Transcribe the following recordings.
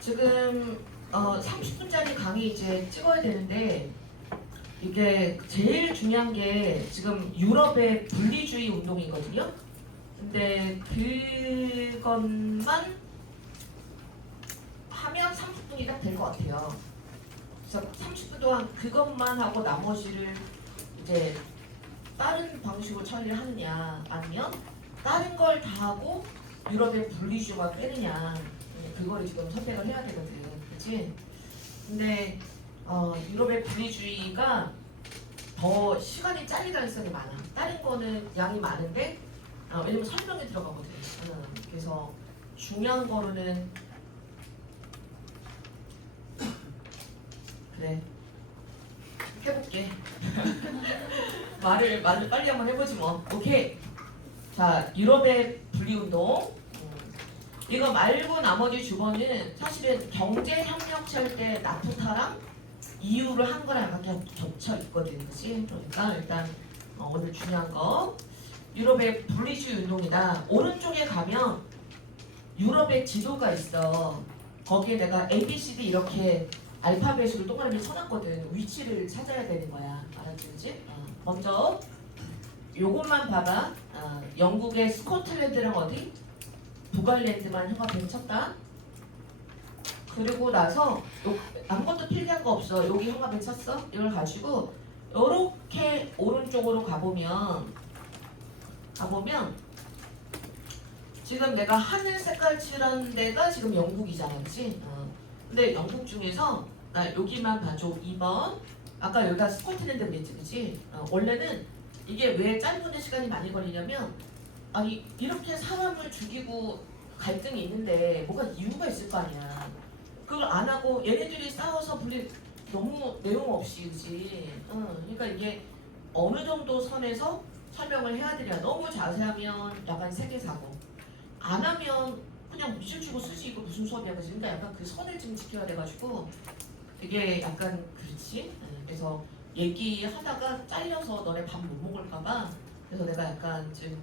지금 30분짜리 강의 이제 찍어야 되는데 이게 제일 중요한 게 지금 유럽의 분리주의 운동이거든요. 근데 그것만 하면 30분이 딱 될 것 같아요. 그래서 30분 동안 그것만 하고 나머지를 이제 다른 방식으로 처리를 하느냐 아니면 다른 걸 다 하고 유럽의 분리주의만 빼느냐 그거를 지금 선택을 해야 되거든. 그치? 근데 유럽의 분리주의가 더 시간이 잘릴 가능성이 많아. 다른 거는 양이 많은데 왜냐면 설명이 들어가거든. 그래서 중요한 거로는 그래 해볼게. 말을 빨리 한번 해보지 뭐. 오케이. 자, 유럽의 분리운동. 이거 말고 나머지 주번은 사실은 경제협력체 때 나프타랑 EU를 한 거랑 약간 겹쳐 있거든, 그치? 그러니까 일단 오늘 중요한 거 유럽의 분리주의 운동이다. 오른쪽에 가면 유럽의 지도가 있어. 거기에 내가 ABCD 이렇게 알파벳으로 동그라미 쳐놨거든. 위치를 찾아야 되는 거야. 알았지? 먼저 요것만 봐봐. 영국의 스코틀랜드랑 어디? 북아일랜드만 혀가 쳤다. 그리고 나서 아무것도 필기한 거 없어. 여기 혀가 쳤어. 이걸 가지고 이렇게 오른쪽으로 가보면 지금 내가 하늘 색깔 칠한 데가 지금 영국이잖아, 그치? 근데 영국 중에서 나 여기만 봐줘. 2번. 아까 여기가 스코틀랜드 그랬지, 그치? 원래는 이게 왜 짧은 시간이 많이 걸리냐면 아니 이렇게 사람을 죽이고 갈등이 있는데 뭐가 이유가 있을 거 아니야. 그걸 안 하고 얘네들이 싸워서 너무 내용 없이 그지. 그러니까 이게 어느 정도 선에서 설명을 해야 되냐. 너무 자세하면 약간 세계사고 안 하면 그냥 미술 주고 쓰지 이거 무슨 수업이야 그지. 그러니까 약간 그 선을 좀 지켜야 돼가지고 이게 약간 그렇지. 그래서 얘기하다가 잘려서 너네 밥 못 먹을까봐 그래서 내가 약간 좀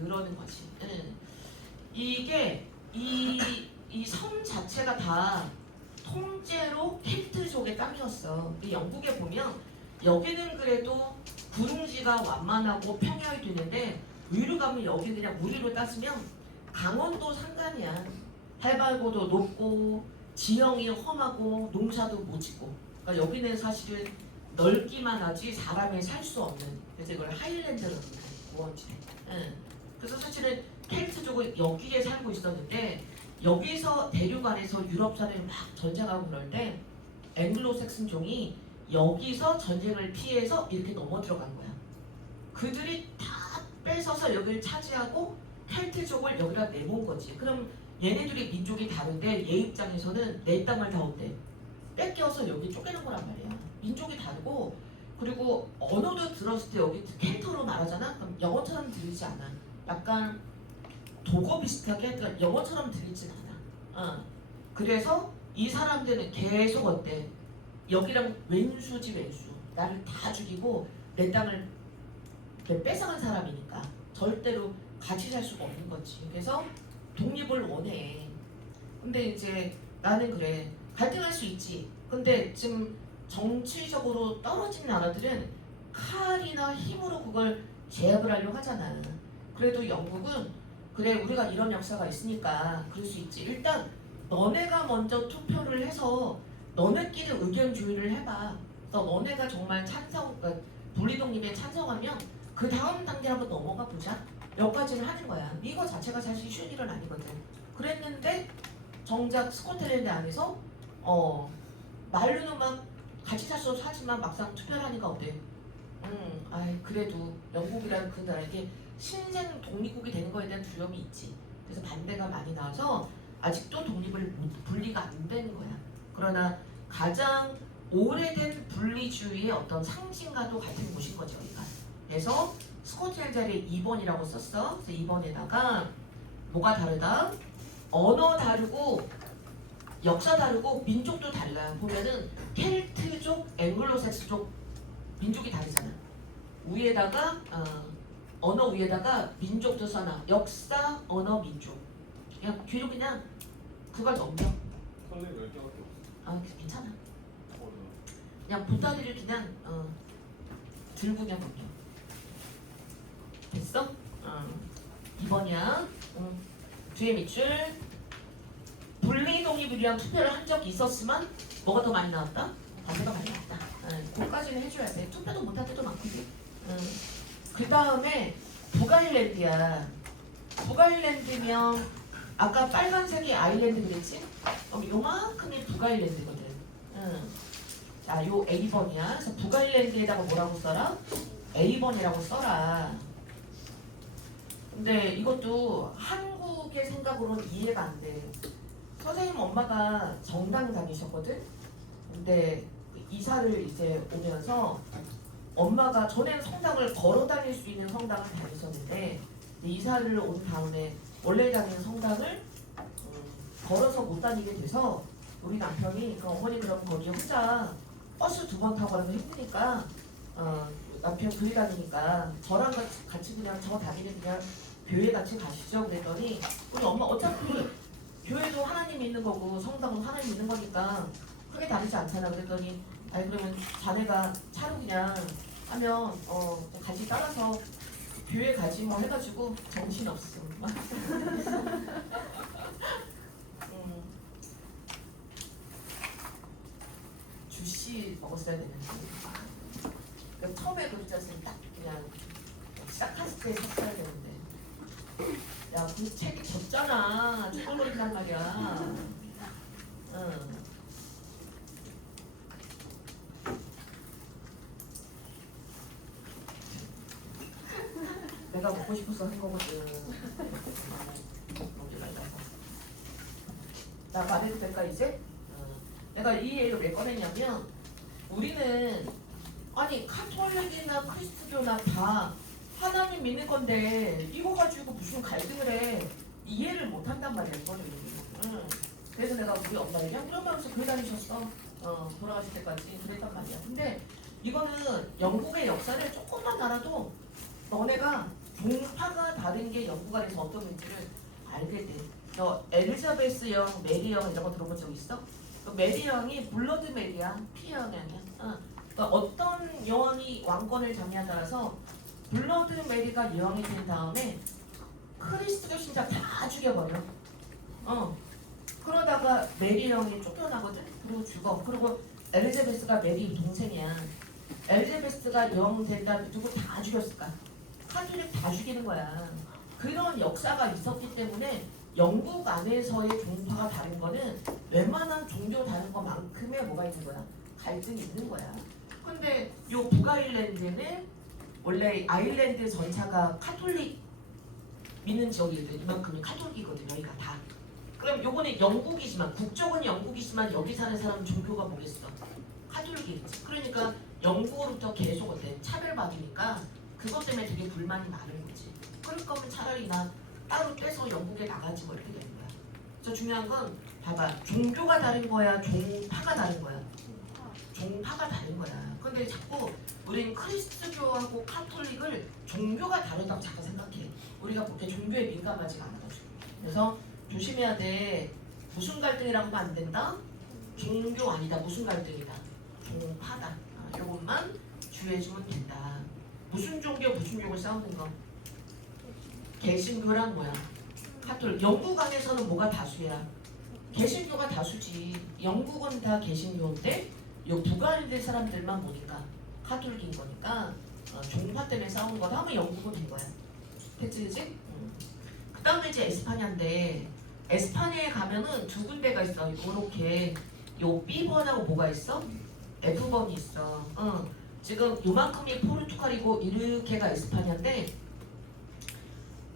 그러는 거지. 이게 이 섬 자체가 다 통째로 켈트족의 땅이었어. 영국에 보면 여기는 그래도 구릉지가 완만하고 평야이 되는데 위로 가면 여기 그냥 무리로 따지면 강원도 산간이야. 해발고도 높고 지형이 험하고 농사도 못 짓고. 그러니까 여기는 사실은 넓기만 하지 사람이 살 수 없는. 그래서 이걸 하일랜드라고 해요. 고원지대. 그래서 사실은 켈트족은 여기에 살고 있었는데 여기서 대륙 안에서 유럽 사람이 막 전쟁하고 그럴 때 앵글로색슨종이 여기서 전쟁을 피해서 이렇게 넘어 들어간 거야. 그들이 다 뺏어서 여기를 차지하고 켈트족을 여기다 내몬 거지. 그럼 얘네들이 민족이 다른데 얘 입장에서는 내 땅을 다 어때? 뺏겨서 여기 쫓겨난 거란 말이야. 민족이 다르고 그리고 언어도 들었을 때 여기 켈트로 말하잖아? 그럼 영어처럼 들리지 않아. 약간 독어 비슷하게 그러니까 영어처럼 들리진 않아. 그래서 이 사람들은 계속 어때? 여기랑 왼수지 왼수. 나를 다 죽이고 내 땅을 뺏어간 사람이니까 절대로 같이 살 수가 없는 거지. 그래서 독립을 원해. 근데 이제 나는 그래. 갈등할 수 있지. 근데 지금 정치적으로 떨어진 나라들은 칼이나 힘으로 그걸 제압을 하려고 하잖아. 그래도 영국은 그래 우리가 이런 역사가 있으니까 그럴 수 있지. 일단 너네가 먼저 투표를 해서 너네끼리 의견 조율을 해봐. 그래서 너네가 정말 그러니까 분리독립에 찬성하면 그 다음 단계 한번 넘어가 보자. 여기까지는 하는 거야. 이거 자체가 사실 쉬운 일은 아니거든. 그랬는데 정작 스코틀랜드 안에서 말로는 막 같이 살 수 없어 하지만 막상 투표를 하니까 어때? 그래도 영국이라는 그 나라에게 신생 독립국이 되는 거에 대한 두려움이 있지. 그래서 반대가 많이 나와서 아직도 독립을 분리가 안 되는 거야. 그러나 가장 오래된 분리주의의 어떤 상징과도 같은 곳인 거죠, 여기가. 그래서 스코틀랜드 자리에 2번이라고 썼어. 그래서 2번에다가 뭐가 다르다? 언어 다르고 역사 다르고 민족도 달라. 보면은 켈트족, 앵글로색스족 민족이 다르잖아. 위에다가 언어 위에다가 민족도 써놔. 역사, 언어, 민족. 그냥 뒤로 그냥 그걸 넘겨. 설레 10개밖에 없어. 아 괜찮아. 어, 그냥 보따리를 그냥 들고 그냥 넘겨. 됐어? 2번이야. 뒤에 밑줄. 분리 독립을 위한 투표를 한 적이 있었으면 뭐가 더 많이 나왔다? 반대가 많이 나왔다. 그거까지는 해줘야 돼. 투표도 못할 때도 많거든. 그 다음에 북아일랜드야. 북아일랜드면 아까 빨간색이 아일랜드 그랬지? 요만큼이 북아일랜드거든. 자, 요 A번이야. 그래서 북아일랜드에다가 뭐라고 써라? A번이라고 써라. 근데 이것도 한국의 생각으로는 이해가 안 돼. 선생님 엄마가 정당 다니셨거든? 근데 이사를 이제 오면서 엄마가 전에는 성당을 걸어 다닐 수 있는 성당을 다녔었는데 이사를 온 다음에 원래 다니는 성당을 걸어서 못 다니게 돼서 우리 남편이 어머니 그럼 거기 혼자 버스 2번 타고 가는 거 힘드니까 남편 교회 다니니까 저랑 같이 그냥 저 다니는 그냥 교회 같이 가시죠 그랬더니 우리 엄마 어차피 교회도 하나님 믿는 거고 성당도 하나님 믿는 거니까 크게 다르지 않잖아 그랬더니 아니 그러면 자네가 차로 그냥 하면 같이 따라서 교회 가지 뭐 해가지고 정신없어. 주씨 먹었어야 되는데 그러니까 처음에 그랬지 않습니까? 딱 그냥 시작했을 때 샀어야 되는데 야 그 책이 졌잖아 초콜릿이란 말이야. 내가 먹고 싶어서 한 거거든. 먹지 말라고. 나 말해도 될까 이제? 내가 이 얘기를 왜 꺼냈냐면 우리는 아니 카톨릭이나 크리스트교나 다 하나님 믿는 건데 이거 가지고 무슨 갈등을 해 이해를 못 한단 말이야 이거는. 그래서 내가 우리 엄마를 그냥 그러면서 교회 다니셨어. 돌아가실 때까지 그랬단 말이야. 근데 이거는 영국의 역사를 조금만 알아도 너네가 종파가 다른 게 영국 안에서 어떤 문제를 알게 돼. 너 엘리자베스 영, 메리 영 이런 거 들어본 적 있어? 그 메리 영이 블러드 메리야, 피 영이 아니야. 그러니까 어떤 여왕이 왕권을 잡냐에 따라서 블러드 메리가 여왕이 된 다음에 크리스트교 신자 다 죽여버려. 그러다가 메리 영이 쫓겨나거든. 그리고 죽어. 그리고 엘리자베스가 메리 동생이야. 엘리자베스가 여왕 된 다음에 누구 다 죽였을까? 카톨릭 다 죽이는 거야. 그런 역사가 있었기 때문에 영국 안에서의 종파가 다른 거는 웬만한 종교 다른 것만큼의 뭐가 있는 거야? 갈등이 있는 거야. 근데 요 북아일랜드는 원래 아일랜드 전체가 카톨릭 믿는 지역이거든. 이만큼이 카톨릭이거든. 여기가 다. 그럼 요거는 영국이지만 국적은 영국이지만 여기 사는 사람은 종교가 뭐겠어? 카톨릭이겠지. 그러니까 영국으로부터 계속 어때? 차별받으니까 그것 때문에 되게 불만이 많은 거지. 그럴 거면 차라리 나 따로 떼서 영국에 나가지 뭐 이렇게 되는 거야. 그래서 중요한 건 봐봐. 종교가 다른 거야? 종파가 다른 거야? 종파가 다른 거야. 근데 자꾸 우리는 크리스트교하고 카톨릭을 종교가 다르다고 자꾸 생각해. 우리가 그렇게 종교에 민감하지가 않아가지고. 그래서 조심해야 돼. 무슨 갈등이라고 하면 안 된다? 종교 아니다. 무슨 갈등이다? 종파다. 이것만 주의해주면 된다. 무슨 종교 무슨 종교 싸우는 거? 개신교랑 뭐야? 카톨릭. 영국 안에서는 뭐가 다수야? 개신교가 다수지. 영국은 다 개신교인데 요 북아일랜드 사람들만 보니까 카톨릭인 거니까 종파 때문에 싸우는 거다 하면 영국은 된 거야. 됐지 그치? 그 다음에 이제 에스파냐인데 에스파냐에 가면은 두 군데가 있어. 요렇게 요 B번하고 뭐가 있어? F번이 있어. 지금 요만큼이 포르투갈이고 이렇게가 에스파냐인데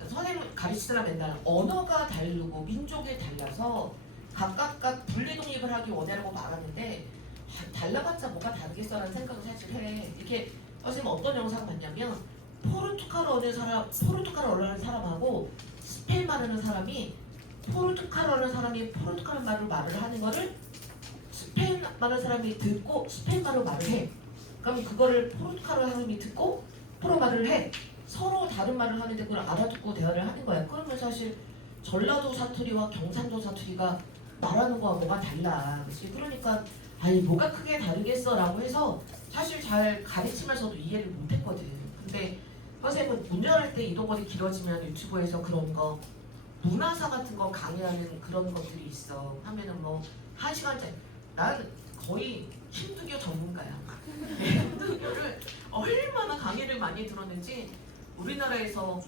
선생님 가르치더라 맨날 언어가 다르고 민족이 달라서 각각 분리 독립을 하기 원하라고 말하는데 달라봤자 뭐가 다르겠어라는 생각을 사실 해. 이렇게 선생님 어떤 영상 봤냐면 포르투갈어 하는 사람하고 스페인 말하는 사람이 포르투갈어 하는 사람이 포르투갈 말을 하는 거를 스페인 말하는 사람이 듣고 스페인 말로 말을 해. 그럼 그거를 포르투갈어 하는 사람이 듣고 포로 말을 해. 서로 다른 말을 하는데 그걸 알아듣고 대화를 하는 거야. 그러면 사실 전라도 사투리와 경상도 사투리가 말하는 거와 뭐가 달라. 그치? 그러니까 아니 뭐가 크게 다르겠어라고 해서 사실 잘 가르치면서도 이해를 못했거든. 근데 선생님은 운전할 때 이동거리 길어지면 유튜브에서 그런 거 문화사 같은 거 강의하는 그런 것들이 있어. 하면은 뭐 1시간짜리. 나는 거의 힌두교 전문가야. 힌두교를 얼마나 강의를 많이 들었는지 우리나라에서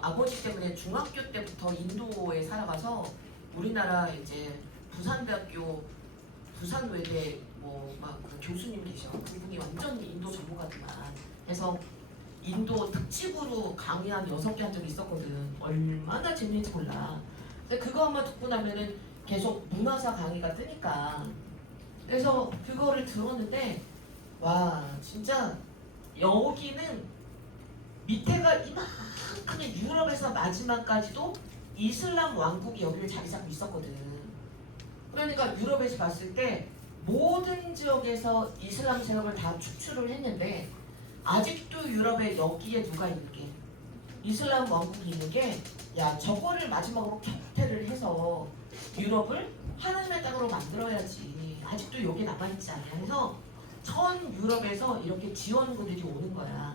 아버지 때문에 중학교 때부터 인도에 살아가서 우리나라 이제 부산대학교 부산외대 뭐막그 교수님 계셔. 그분이 완전 인도 전문가지만 해서 인도 특집으로 강의 한 6개 한 적이 있었거든. 얼마나 재밌는지 몰라. 근데 그거 한번 듣고 나면은 계속 문화사 강의가 뜨니까. 그래서 그거를 들었는데 와 진짜 여기는 밑에가 이만큼의 유럽에서 마지막까지도 이슬람 왕국이 여기를 자리 잡고 있었거든. 그러니까 유럽에서 봤을 때 모든 지역에서 이슬람 세력을 다 축출을 했는데 아직도 유럽에 여기에 누가 있는 게 이슬람 왕국이 있는 게 야 저거를 마지막으로 격퇴를 해서 유럽을 하나님의 땅으로 만들어야지. 아직도 여기 남아있지 않냐. 그래서 전 유럽에서 이렇게 지원군들이 오는 거야.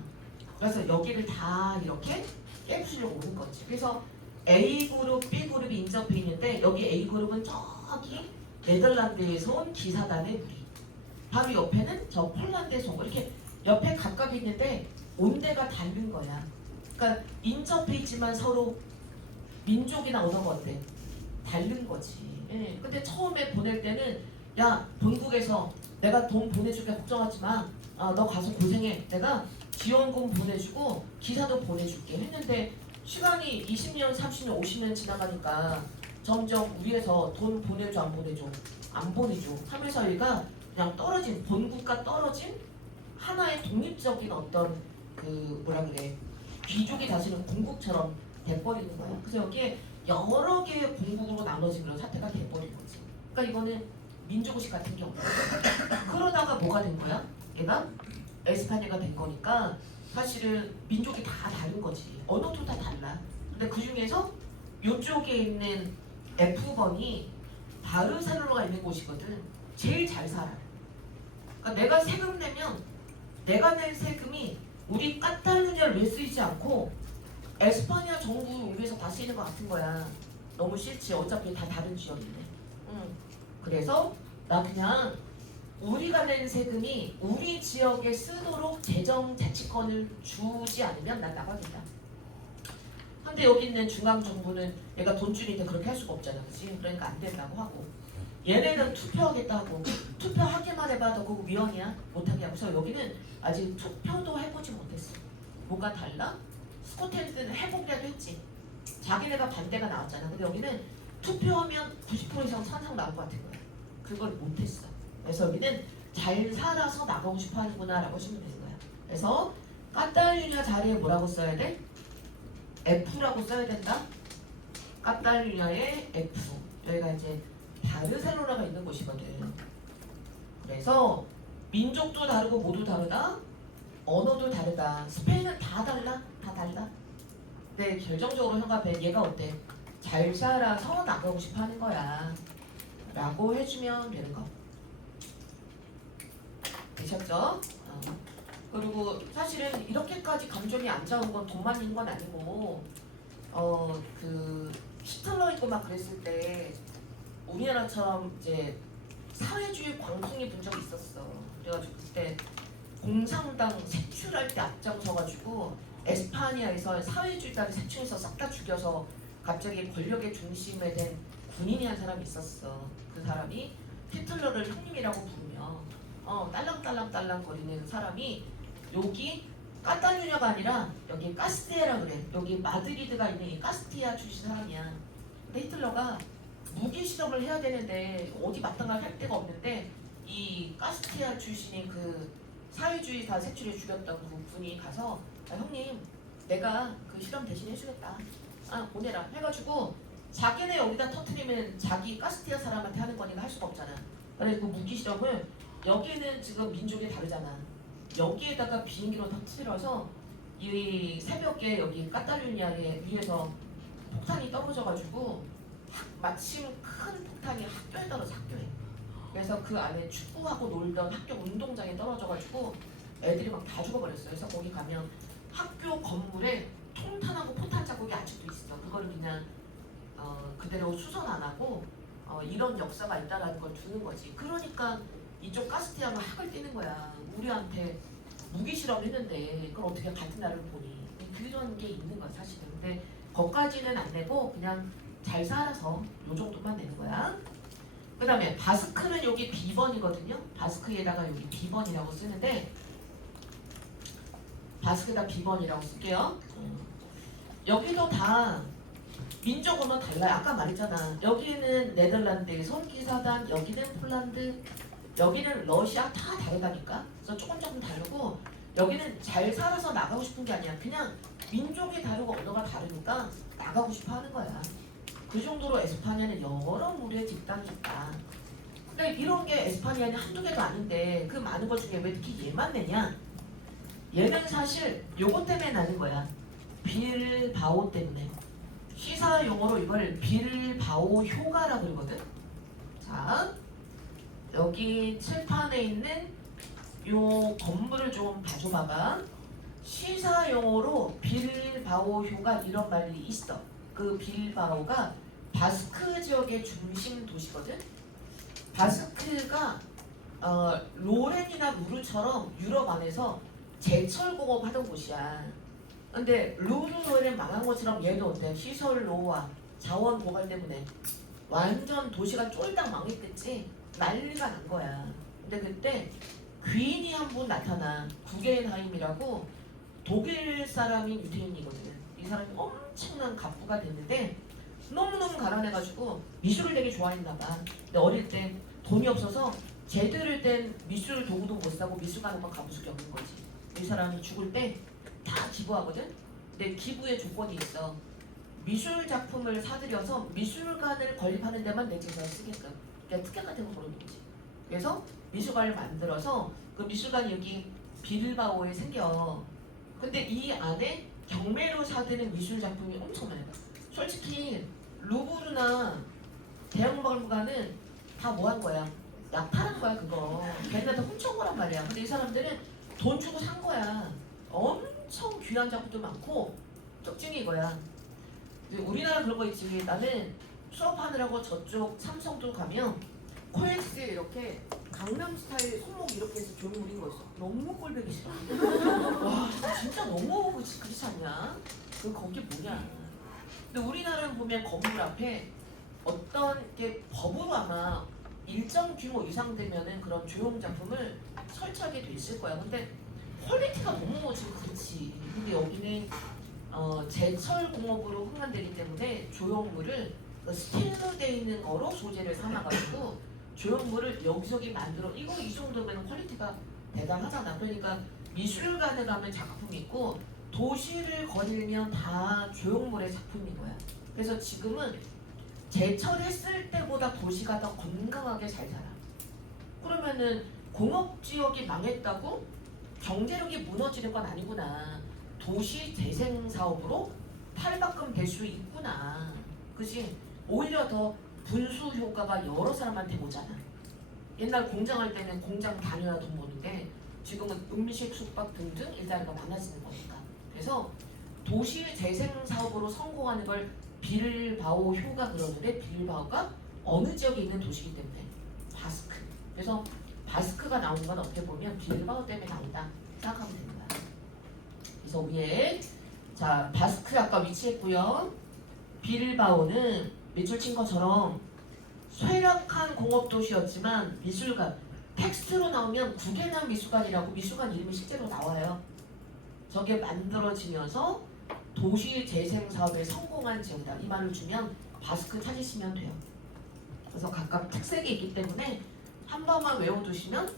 그래서 여기를 다 이렇게 깨부수려고 오는 거지. 그래서 A그룹, B그룹이 인접해 있는데 여기 A그룹은 저기 네덜란드에서 온 기사단의 무리, 바로 옆에는 저 폴란드에서 온 거. 이렇게 옆에 가깝게 있는데 온데가 다른 거야. 그러니까 인접해 있지만 서로 민족이나 언어가 어때? 다른 거지. 예. 근데 처음에 보낼 때는 야 본국에서 내가 돈 보내줄게 걱정하지 마. 너 가서 고생해. 내가 지원금 보내주고 기사도 보내줄게 했는데 시간이 20년, 30년, 50년 지나가니까 점점 우리에서 돈 보내줘 안 보내줘 안 보내줘 하면서 얘가 그냥 떨어진 본국과 떨어진 하나의 독립적인 어떤 그 뭐라 그래 귀족이 다스리는 공국처럼 돼버리는 거야. 그래서 여기에 여러 개의 공국으로 나눠진 그런 사태가 돼버린 거지. 그러니까 이거는 민족의식 같은 게 없어. 그러다가 뭐가 된 거야? 얘가 에스파냐가 된 거니까 사실은 민족이 다 다른 거지. 언어도 다 달라. 근데 그 중에서 이쪽에 있는 F번이 바르셀로나가 있는 곳이거든. 제일 잘 살아. 그러니까 내가 세금 내면 내가 낸 세금이 우리 카탈루냐를 왜 쓰이지 않고 에스파냐 정부 위해서 다 쓰이는 것 같은 거야. 너무 싫지. 어차피 다 다른 지역인데. 그래서 나 그냥 우리가 낸 세금이 우리 지역에 쓰도록 재정 자치권을 주지 않으면 난 나가겠다. 근데 여기 있는 중앙정부는 얘가 돈 주니까 그렇게 할 수가 없잖아. 그치? 그러니까 안 된다고 하고 얘네는 투표하겠다고 투표하기만 해봐도 그거 위헌이야? 못하게 하고. 그래서 여기는 아직 투표도 해보지 못했어. 뭐가 달라? 스코틀랜드는 해보기라도 했지. 자기네가 반대가 나왔잖아. 근데 여기는 투표하면 90% 이상 찬성 나올 것 같은 거야. 그걸 못했어. 그래서 여기는 잘 살아서 나가고 싶어 하는구나 라고 하시면 되는 거야. 그래서 카탈루냐 자리에 뭐라고 써야 돼? F라고 써야 된다. 카탈루냐의 F. 여기가 이제 바르셀로나가 있는 곳이거든. 그래서 민족도 다르고 모두 다르다. 언어도 다르다. 스페인은 다 달라. 다 달라. 근데 결정적으로 형아배 얘가 어때? 잘 살아서 나가고 싶어 하는 거야 라고 해주면 되는 거. 되셨죠? 그리고 사실은 이렇게까지 감정이 안 좋은 건 돈만 있는 건 아니고 그 히틀러 있고 막 그랬을 때 우리나라처럼 이제 사회주의 광풍이 분 적이 있었어. 그래가지고 그때 공산당 색출할 때 앞장서가지고 에스파니아에서 사회주의자를 색출해서 싹 다 죽여서 갑자기 권력의 중심에 된 군인이 한 사람이 있었어. 그 사람이 히틀러를 형님이라고 부르며 딸랑딸랑 거리는 사람이 여기 카탈루냐가 아니라 여기 카스티아라 그래. 여기 마드리드가 있는 이 카스티아 출신 사람이야. 근데 히틀러가 무기 실험을 해야 되는데 어디 마땅할 할 데가 없는데 이 카스티아 출신이 그 사회주의 다 색출해 죽였던 그 분이 가서 형님 내가 그 실험 대신 해주겠다. 보내라 해가지고 자기네 여기다 터트리면 자기 카스티아 사람한테 하는 거니까 할 수가 없잖아. 그래서 그 무기 실험을 여기는 지금 민족이 다르잖아. 여기에다가 비행기로 터트려서 이 새벽에 여기 카탈루냐에 위에서 폭탄이 떨어져가지고 마침 큰 폭탄이 학교에 떨어져 학교에. 그래서 그 안에 축구하고 놀던 학교 운동장에 떨어져가지고 애들이 막 다 죽어버렸어요. 그래서 거기 가면 학교 건물에 통탄하고 포탄 자국이 아직도 있어. 그거를 그냥 그대로 수선 안 하고 이런 역사가 있다라는 걸 두는 거지. 그러니까 이쪽 가스티아가 학을 띄는 거야. 우리한테 무기 실험했는데 그걸 어떻게 같은 날을 보니. 그런 게 있는 거야 사실은. 근데 거기까지는 안 내고 그냥 잘 살아서 요 정도만 내는 거야. 그 다음에 바스크는 여기 B번이거든요. 바스크에다가 여기 B번이라고 쓰는데 바스크에다 B번이라고 쓸게요. 여기도 다 민족 언어 달라요. 아까 말했잖아. 여기는 네덜란드 선기사단, 여기는 폴란드, 여기는 러시아 다 다르다니까. 그래서 조금 다르고 여기는 잘 살아서 나가고 싶은 게 아니야. 그냥 민족이 다르고 언어가 다르니까 나가고 싶어 하는 거야. 그 정도로 에스파냐는 여러 무리의 집단이 있다. 근데 이런 게 에스파냐는 한두 개도 아닌데 그 많은 것 중에 왜 특히 얘만 내냐? 얘는 사실 요거 때문에 나는 거야. 빌바오 때문에. 시사 용어로 이걸 빌바오 효가라고 그러거든. 자, 여기 칠판에 있는 요 건물을 좀 봐줘봐봐. 시사 용어로 빌바오 효가 이런 말이 있어. 그 빌바오가 바스크 지역의 중심 도시거든. 바스크가 로렌이나 루르처럼 유럽 안에서 제철 공업 하던 곳이야. 근데 루르로렌 망한 것처럼 얘도 어때? 시설 노후화, 자원 고갈 때문에 완전 도시가 쫄딱 망했겠지. 난리가 난 거야. 근데 그때 귀인이 한 분 나타나. 구겐하임이라고 독일 사람인 유태인이거든. 이 사람이 엄청난 갑부가 됐는데 너무너무 가난해가지고 미술을 되게 좋아했나 봐. 근데 어릴 때 돈이 없어서 제대로 된 미술 도구도 못 사고 미술관에만 가볼 수밖에 없는 거지. 이 사람이 죽을 때 다 기부하거든. 근데 기부의 조건이 있어. 미술 작품을 사들여서 미술관을 건립하는 데만 내 재산을 쓰게끔. 그러니까 특혜 같은 거 걸어놓은 거지. 그래서 미술관을 만들어서 그 미술관이 여기 빌바오에 생겨. 근데 이 안에 경매로 사드는 미술 작품이 엄청 많아요. 솔직히 루브르나 대형박물관은 다 뭐 한 거야? 약탈한 거야 그거. 걔네들 다 훔쳐온 거란 말이야. 근데 이 사람들은 돈 주고 산 거야. 엄청 귀한 작품도 많고 특징이 이거야. 우리나라 그런 거 있지. 나는 수업하느라고 저쪽 삼성도 가면 코엑스에 이렇게 강남 스타일 손목 이렇게 해서 조형물인 거 있어. 너무 꼴보기 싫어. 와 진짜 너무 그렇지 않냐? 그 거기 뭐냐? 근데 우리나라는 보면 건물 앞에 어떤 게 법으로 아마 일정 규모 이상 되면은 그런 조형 작품을 설치하게 돼 있을 거야. 근데 퀄리티가 너무 지금 그렇지. 근데 여기는 제철 공업으로 흥한되기 때문에 조형물을 스틸로 돼 있는 거로 소재를 삼아가지고 조형물을 여기저기 만들어. 이거 이 정도면 퀄리티가 대단하잖아. 그러니까 미술관에 가면 작품이 있고 도시를 거닐면 다 조형물의 작품인 거야. 그래서 지금은 제철했을 때보다 도시가 더 건강하게 잘 살아. 그러면은 공업지역이 망했다고 경제력이 무너지는 건 아니구나. 도시 재생 사업으로 탈바꿈 될 수 있구나. 그지? 오히려 더 분수 효과가 여러 사람한테 오잖아. 옛날 공장할 때는 공장 다녀야 돈 버는데 지금은 음식, 숙박 등등 일자리가 많아지는 거니까. 그래서 도시 재생 사업으로 성공하는 걸 빌바오 효가 그러는데 빌바오가 어느 지역에 있는 도시이기 때문에 바스크. 그래서 바스크가 나오는 건 어떻게 보면 빌바오 때문에 나온다 생각하면 됩니다. 그래서 위에 자 바스크 아까 위치했고요. 빌바오는 밑줄 친 것처럼 쇠락한 공업도시였지만 미술관 텍스트로 나오면 구겐한 미술관이라고 미술관 이름이 실제로 나와요. 저게 만들어지면서 도시 재생 사업에 성공한 지역이다. 이 말을 주면 바스크 찾으시면 돼요. 그래서 각각 특색이 있기 때문에 한 번만 외워두시면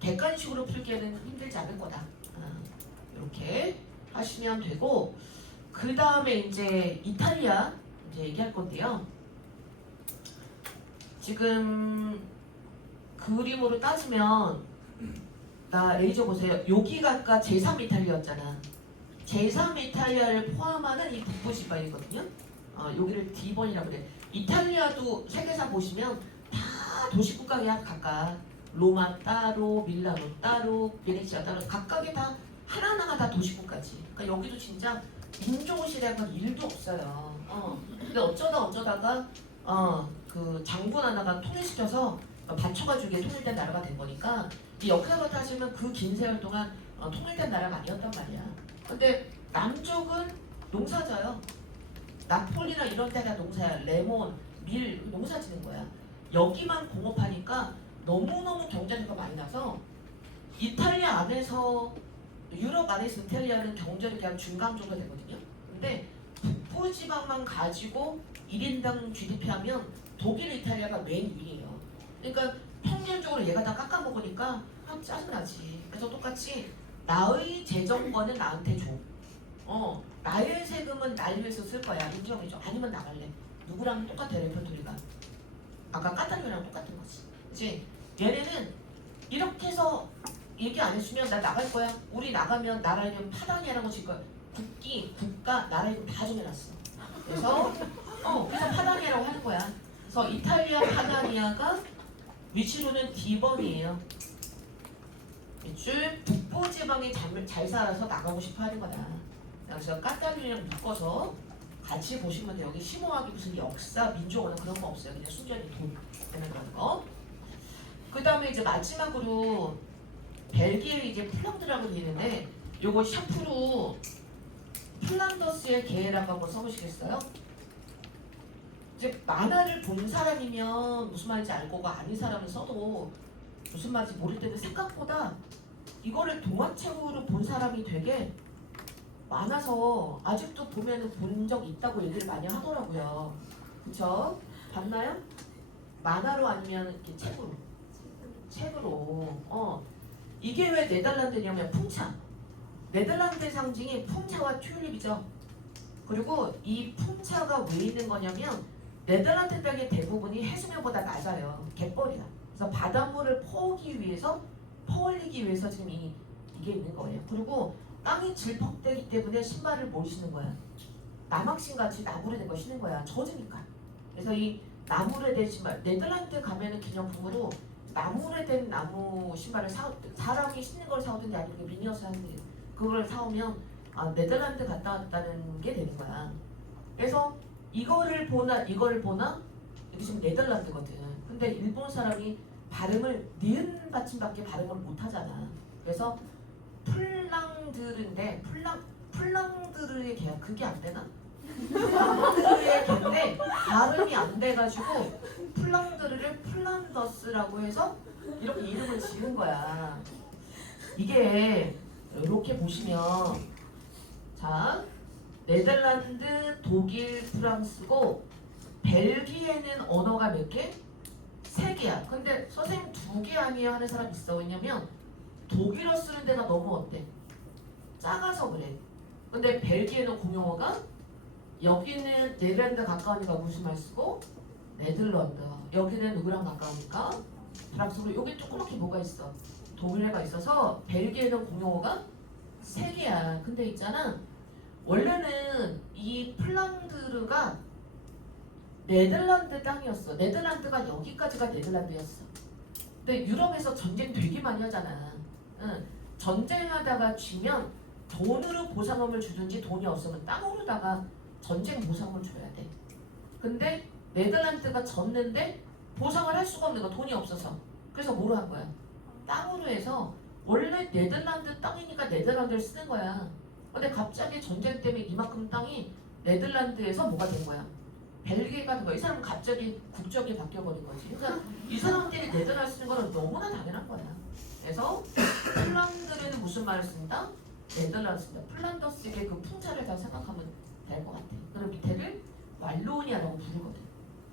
객관식으로 풀기에는 힘들지 않을 거다. 이렇게 하시면 되고 그 다음에 이제 이탈리아 이제 얘기할 건데요. 지금 그림으로 따지면 나 레이저 보세요. 여기가 아까 제3 이탈리아였잖아. 제3 이탈리아를 포함하는 이 북부 지방이거든요. 여기를 D번이라고 그래. 이탈리아도 세계사 보시면 다 도시 국가야 각각. 로마 따로, 밀라노 따로, 베네치아 따로 각각이 다 하나하나가 다 도시 국가지. 그러니까 여기도 진짜 민족시대가 일도 없어요. 근데 어쩌다가 그 장군 하나가 통일시켜서 받쳐가지고 이게 통일된 나라가 된 거니까 이 역사로 따지면 그 긴 세월 동안 통일된 나라가 아니었단 말이야. 근데 남쪽은 농사져요. 나폴리나 이런 데가 농사야. 레몬, 밀 농사 지는 거야. 여기만 공업하니까 너무너무 경제력가 많이 나서 이탈리아 안에서 유럽 안에서 이탈리아는 경제력이 그냥 중간 정도 되거든요. 근데 북부 지방만 가지고 1인당 GDP 하면 독일, 이탈리아가 맨 위예요. 그러니까 평균적으로 얘가 다 깎아먹으니까 짜증나지. 그래서 똑같이 나의 재정권은 나한테 줘. 나의 세금은 날 위해서 쓸 거야. 인정해줘. 아니면 나갈래. 누구랑 똑같아 레퍼토리가. 아까 까탈리아랑 똑같은 거지. 그치? 얘네는 이렇게 해서 얘기 안 해주면 나 나갈 거야. 우리 나가면 나라 이름 파다니아라고 질 거야. 국가, 나라 이름 다 정해놨어. 그래서 파다니아라고 하는 거야. 그래서 이탈리아 파다니아가 위치로는 D번이에요. 밑줄 북부 지방이 잘 살아서 나가고 싶어 하는 거다. 그래서 까탈리아랑 묶어서 같이 보시면 돼요. 여기 심오하게 무슨 역사, 민족 언어 그런 거 없어요. 그냥 순전히 돈 되는 그런 거. 그 다음에 이제 마지막으로 벨기에 이제 플랑드라고 되어 있는데 요거 샤프로 플란더스의 개라고 한번 써보시겠어요? 이제 만화를 본 사람이면 무슨 말인지 알 거고 아닌 사람은 써도 무슨 말인지 모를 때는 생각보다 이거를 동화책으로 본 사람이 되게 많아서 아직도 보면은 본 적 있다고 얘기를 많이 하더라고요. 그쵸? 봤나요? 만화로 아니면 이렇게 책으로. 이게 왜 네덜란드냐면 풍차. 네덜란드의 상징이 풍차와 튤립이죠. 그리고 이 풍차가 왜 있는 거냐면 네덜란드 땅의 대부분이 해수면보다 낮아요. 갯벌이야. 그래서 바닷물을 퍼올리기 위해서 지금 이게 있는 거예요. 그리고 땅이 질퍽되기 때문에 신발을 뭘 신는 거야? 나막신같이 나무로 된 거 신는 거야. 젖으니까. 그래서 이 나무로 된 신발, 네덜란드 가면은 기념품으로 나무로 된 나무 신발을 사람이 신는 걸 사오든 게 아니고 미니어스 하는 게 그걸 사오면 네덜란드 갔다 왔다는 게 되는 거야. 그래서 이거를 보나 이게 지금 네덜란드거든. 근데 일본 사람이 발음을 니은 받침밖에 발음을 못 하잖아. 그래서 플랑드르인데 플랑드르의 개야. 그게 안 되나? 플랑드르의 개인데 발음이 안 돼가지고 플랑드르를 플란더스라고 해서 이렇게 이름을 지은 거야. 이게 이렇게 보시면 자 네덜란드, 독일, 프랑스고 벨기에는 언어가 몇 개? 3개야. 근데 선생님 2개 아니에요 하는 사람 있어. 왜냐면 독일어 쓰는 데가 너무 어때? 작아서 그래. 근데 벨기에는 공용어가 여기는 네덜란드 가까우니까 무슨 말 쓰고 네덜란드. 여기는 누구랑 가까우니까 프랑스로. 여기 조그맣게 뭐가 있어? 독일어가 있어서 벨기에는 공용어가 3개야. 근데 있잖아. 원래는 이 플랑드르가 네덜란드 땅이었어. 네덜란드가 여기까지가 네덜란드였어. 근데 유럽에서 전쟁 되게 많이 하잖아. 전쟁하다가 지면 돈으로 보상금을 주든지 돈이 없으면 땅으로다가 전쟁 보상금을 줘야 돼. 근데 네덜란드가 졌는데 보상을 할 수가 없는 거 돈이 없어서. 그래서 뭐로 한 거야? 땅으로 해서 원래 네덜란드 땅이니까 네덜란드를 쓰는 거야. 근데 갑자기 전쟁 때문에 이만큼 땅이 네덜란드에서 뭐가 된 거야? 벨기에가 된 거야. 이 사람은 갑자기 국적이 바뀌어버린 거지. 그러니까 이 사람들이 네덜란드 쓰는 거는 너무나 당연한 거야. 그래서 플랑드르는 무슨 말을 쓴다? 네덜란드 쓴다. 플란더스의 그 풍차를 다 생각하면 될 것 같아. 그럼 밑에를 왈로니아라고 부르거든.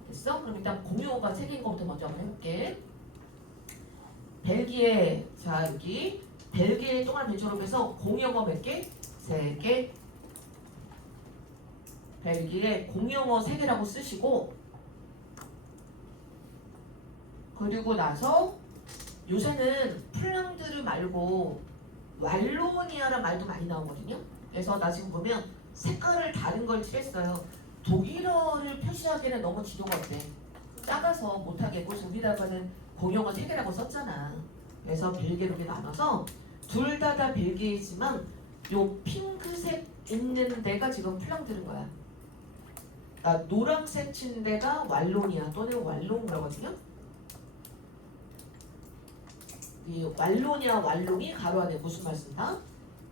됐어? 그럼 일단 공용어가 3개인 것부터 먼저 한번 해볼게. 벨기에. 자 여기 벨기에 동안 민족으로해서 공용어 몇 개? 3개. 벨기에 공용어 3개라고 쓰시고 그리고 나서 요새는 플랑드르 말고 왈로니아란 말도 많이 나오거든요. 그래서 나 지금 보면 색깔을 다른 걸 칠했어요. 독일어를 표시하기에는 너무 지도가 어때? 작아서 못하겠고 우리나라는 공용어 3개라고 썼잖아. 그래서 벨기에로 이렇게 나눠서 둘 다 벨기에지만 요 핑크색 있는 데가 지금 플랑드르인 거야. 노란색 친 데가 왈로니아 또는 왈롱이라거든요. 이 왈로니아 왈롱이 가로 안에 무슨 말 쓴다?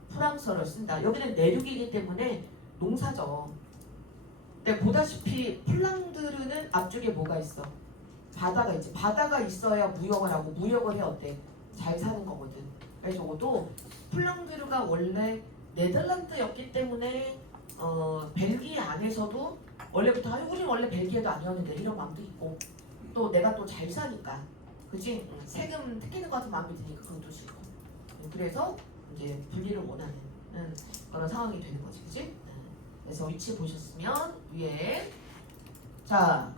프랑스어를 쓴다. 여기는 내륙이기 때문에 농사죠. 근데 보다시피 플랑드르는 앞쪽에 뭐가 있어? 바다가 있지. 바다가 있어야 무역을 하고 무역을 해 어때? 잘 사는 거거든. 그래서 저것도 플랑드르가 원래 네덜란드였기 때문에 벨기에 안에서도 원래부터 우리 원래 벨기에도 아니었는데 이런 마음도 있고 또 내가 또 잘 사니까 그치? 세금 뜯기는 것 같은 마음이 드니까 그것도 싫고 그래서 이제 분리를 원하는 그런 상황이 되는 거지 그치? 그래서 위치 보셨으면 위에 자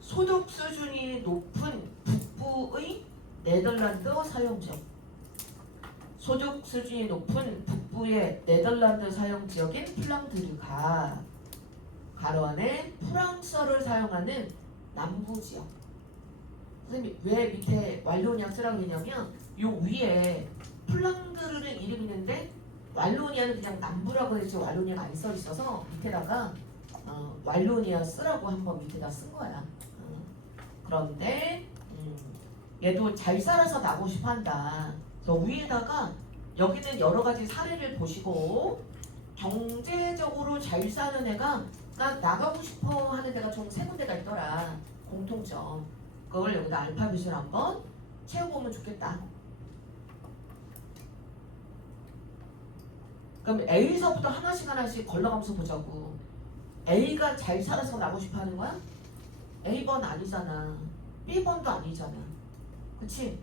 소득 수준이 높은 북부의 네덜란드 사용지역 소득 수준이 높은 북부의 네덜란드 사용 지역인 플랑드르가 가로 안에 프랑스어를 사용하는 남부 지역. 선생님 왜 밑에 왈로니아 쓰라고 했냐면 요 위에 플랑드르는 이름이 있는데 왈로니아는 그냥 남부라고 했지 왈로니아가 안 써 있어서 밑에다가 왈로니아 쓰라고 한번 밑에다 쓴 거야. 그런데 얘도 잘 살아서 나고 싶어 한다. 그래서 위에다가 여기는 여러 가지 사례를 보시고 경제적으로 잘 사는 애가 나 나가고 싶어 하는 데가 총 3군데가 있더라. 공통점. 그걸 여기다 알파벳을 한번 채워보면 좋겠다. 그럼 A서부터 하나씩 걸러가면서 보자고. A가 잘 살아서 나고 싶어 하는 거야? A번 아니잖아. B번도 아니잖아. 그치?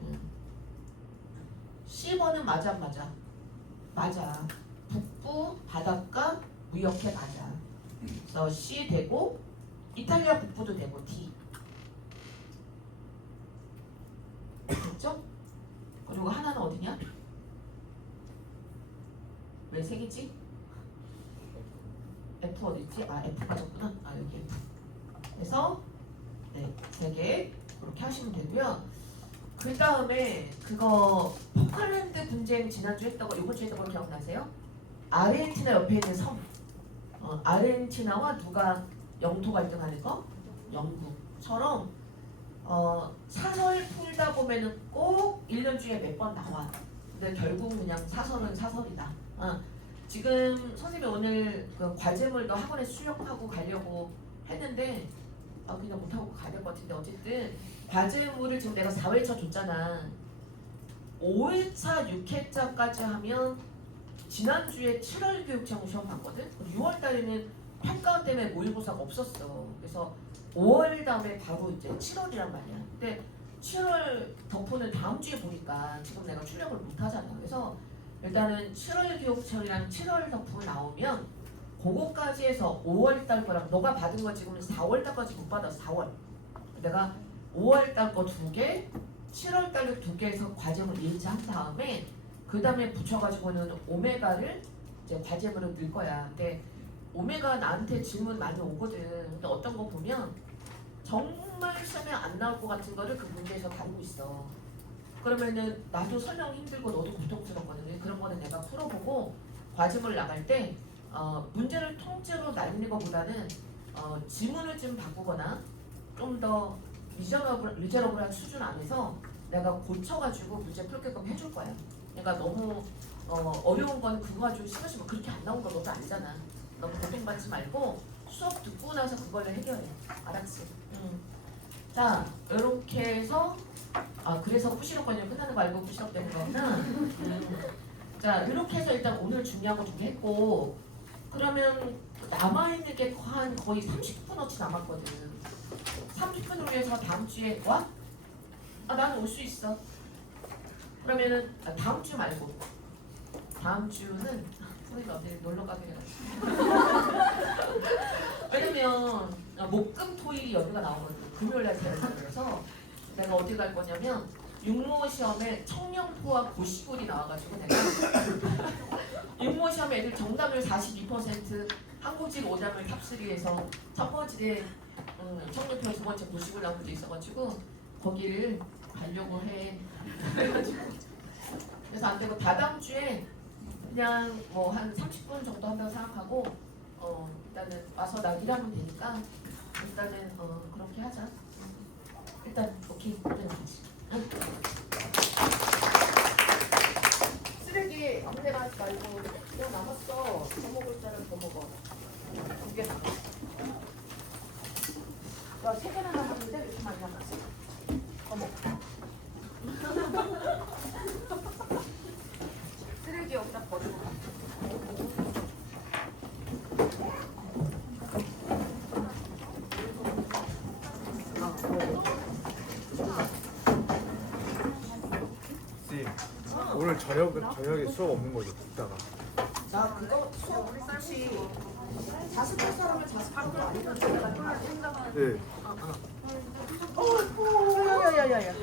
C번은 맞아 안 맞아? 맞아. 북부 바닷가 무역해 맞아. 그래서 C 되고 이탈리아 북부도 되고 D. 됐죠? 그리고 하나는 어디냐? 왜 3개지? F 어디있지? 아 F 빠졌구나. 아 여기 F. 그래서 네 3개 그렇게 하시면 되고요. 그 다음에 그거 포클랜드 분쟁 지난주 했던 거 이번 주에 했던 거 기억나세요? 아르헨티나 옆에 있는 섬 아르헨티나와 누가 영토 갈등하는 거? 영국처럼 사설 풀다 보면은 꼭 1년 중에 몇 번 나와. 근데 결국 그냥 사설은 사설이다. 지금 선생님이 오늘 그 과제물도 학원에 수령하고 가려고 했는데 그냥 못하고 가야 될 것 같은데 어쨌든 과제물을 지금 내가 4회차 줬잖아. 5회차, 6회차까지 하면 지난주에 7월 교육청 시험 봤거든? 6월 달에는 평가 때문에 모의고사가 없었어. 그래서 5월 다음에 바로 이제 7월이란 말이야. 근데 7월 덕분은 다음 주에 보니까 지금 내가 출력을 못 하잖아. 그래서 일단은 7월 교육청이랑 7월 덕분 나오면 그거까지 해서 5월 달 거랑 너가 받은 거 지금은 4월 달까지 못 받았어. 4월. 내가 5월 달 거 2개, 7월 달에 2개 해서 과제물 일자 한 다음에 그 다음에 붙여가지고는 오메가를 이제 과제물을 넣을 거야. 근데 오메가 나한테 질문 많이 오거든. 근데 어떤 거 보면 정말 시험에 안 나올 것 같은 거를 그 문제에서 다루고 있어. 그러면은 나도 설명 힘들고 너도 고통스럽거든. 그런 거는 내가 풀어보고 과제물 나갈 때 문제를 통째로 날리는 것보다는 지문을 좀 바꾸거나 좀 더 리저너블한 수준 안에서 내가 고쳐가지고 문제 풀게끔 해줄 거야. 그러니까 너무 어려운 건 그거 가지고 시간 그렇게 안 나온 거 너도 알잖아. 너무 고통받지 말고 수업 듣고 나서 그걸로 해결해. 알았지? 자, 이렇게 해서 그래서 푸시업까지 끝나는 거 알고 푸시업 되는 거구나. 자, 이렇게 해서 일단 오늘 중요한 거 준비했고 그러면 남아있는 게 한 거의 30분어치 남았거든. 30분을 위해서 다음 주에 와? 나는 올 수 있어. 그러면은 다음 주 말고 다음 주는 선생님 어디 놀러 가게 해가지고 왜냐면 목금 토일이 여기가 나오거든. 금요일날 되는 그래서 내가 어디 갈 거냐면 육모 시험에 청령포와 고시골이 나와가지고 내가 육모 시험에 애들 정답률 42% 항공질 오염을 탑3에서 첫 번째 청룡표 두 번째 보시고 나무도 있어가지고 거기를 가려고 해. 그래가지고 그래서 안 되고 다다음 주에 그냥 뭐 한 30분 정도 한다고 생각하고 일단은 와서 나 일하면 되니까 일단은 그렇게 하자. 일단 오케이 끝내지. 응? 쓰레기 아무데나 하지 말고 이거 남았어. 더 먹을 자는 더 먹어. 2개 남았어. 야, 3개나 남았는데 왜 이렇게 많이 남았어? 더 먹어. 쓰레기 여기다 버리고 가. 쌤, 오늘 저녁에 수업 없는 거죠? 이따가. 자, 그거 수업 같이 자습할 사람은 자습하는 거 아니거든. 네. 야야야야야.